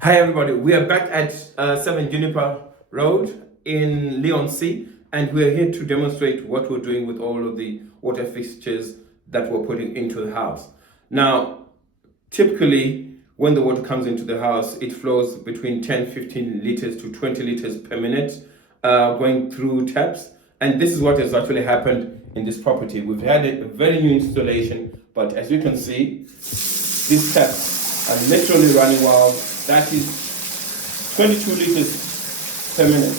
Hi everybody, we are back at 7 Juniper Road in Leon-C, and we're here to demonstrate what we're doing with all of the water fixtures that we're putting into the house. Now, typically when the water comes into the house, it flows between 10-15 liters to 20 liters per minute going through taps, and this is what has actually happened in this property. We've had a very new installation, but as you can see, these taps are literally running wild. That is 22 liters per minute.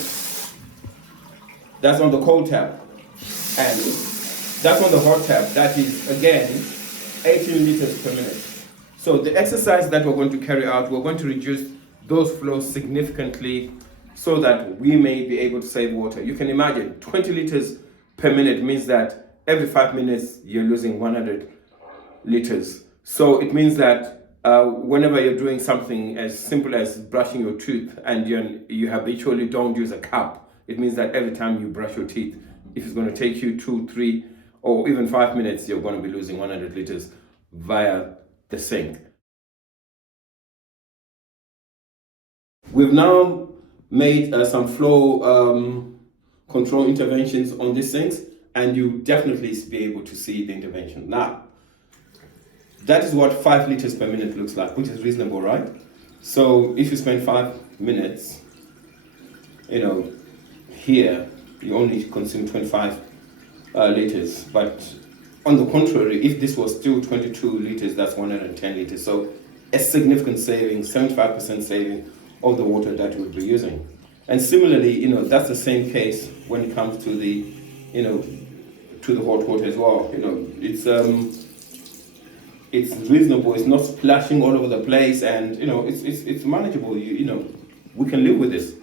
That's on the cold tap. And that's on the hot tap. That is, again, 18 liters per minute. So the exercise that we're going to carry out, we're going to reduce those flows significantly so that we may be able to save water. You can imagine 20 liters per minute means that every 5 minutes you're losing 100 liters. So it means that whenever you're doing something as simple as brushing your tooth and you habitually don't use a cup, it means that every time you brush your teeth, if it's going to take you 2, 3, or even 5 minutes, you're going to be losing 100 liters via the sink. We've now made some flow control interventions on these sinks, and you definitely be able to see the intervention. Now, that is what 5 liters per minute looks like, which is reasonable, right? So if you spend 5 minutes, here, you only consume 25 liters. But on the contrary, if this was still 22 liters, that's 110 liters. So a significant saving, 75% saving of the water that we'll be using. And similarly, that's the same case when it comes to the, to the hot water as well. It's reasonable. It's not splashing all over the place, and it's manageable. We can live with this,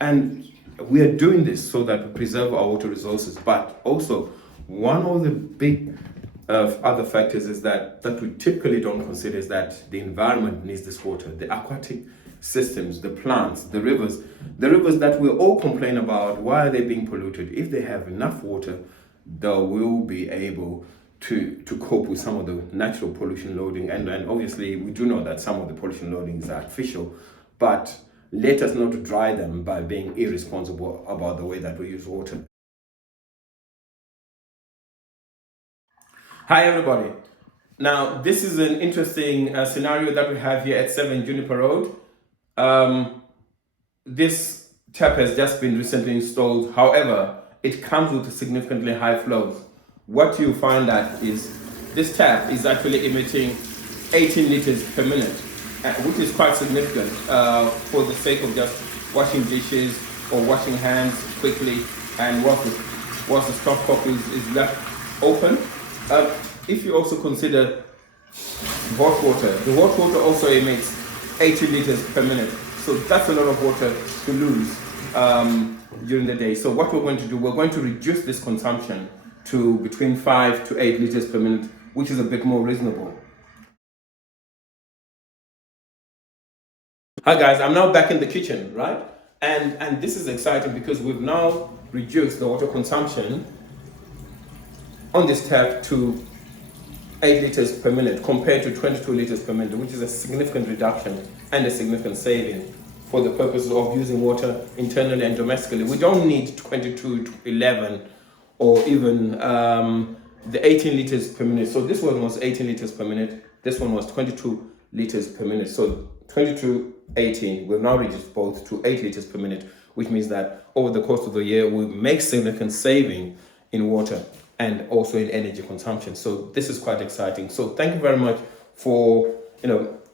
and we are doing this so that we preserve our water resources. But also, one of the big other factors is that we typically don't consider is that the environment needs this water. The aquatic systems, the plants, the rivers that we all complain about. Why are they being polluted? If they have enough water, they will be able to cope with some of the natural pollution loading, and obviously we do know that some of the pollution loading is artificial, but let us not dry them by being irresponsible about the way that we use water. Hi everybody. Now this is an interesting scenario that we have here at 7 Juniper Road. This tap has just been recently installed. However, it comes with significantly high flows. What you find that is this tap is actually emitting 18 liters per minute, which is quite significant for the sake of just washing dishes or washing hands quickly, and once the stopcock is left open. If you also consider hot water, the hot water also emits 80 liters per minute. So that's a lot of water to lose during the day. So what we're going to do, we're going to reduce this consumption to between 5 to 8 liters per minute, which is a bit more reasonable. Hi guys, I'm now back in the kitchen, right? And this is exciting because we've now reduced the water consumption on this tap to 8 liters per minute compared to 22 liters per minute, which is a significant reduction and a significant saving for the purposes of using water internally and domestically. We don't need 22 to 11 or even the 18 liters per minute. So this one was 18 liters per minute. This one was 22 liters per minute. So 22, 18, we've now reduced both to 8 liters per minute, which means that over the course of the year, we make significant saving in water and also in energy consumption. So this is quite exciting. So thank you very much for,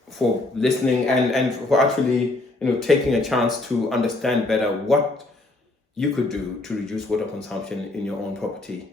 for listening and for actually, taking a chance to understand better what you could do to reduce water consumption in your own property.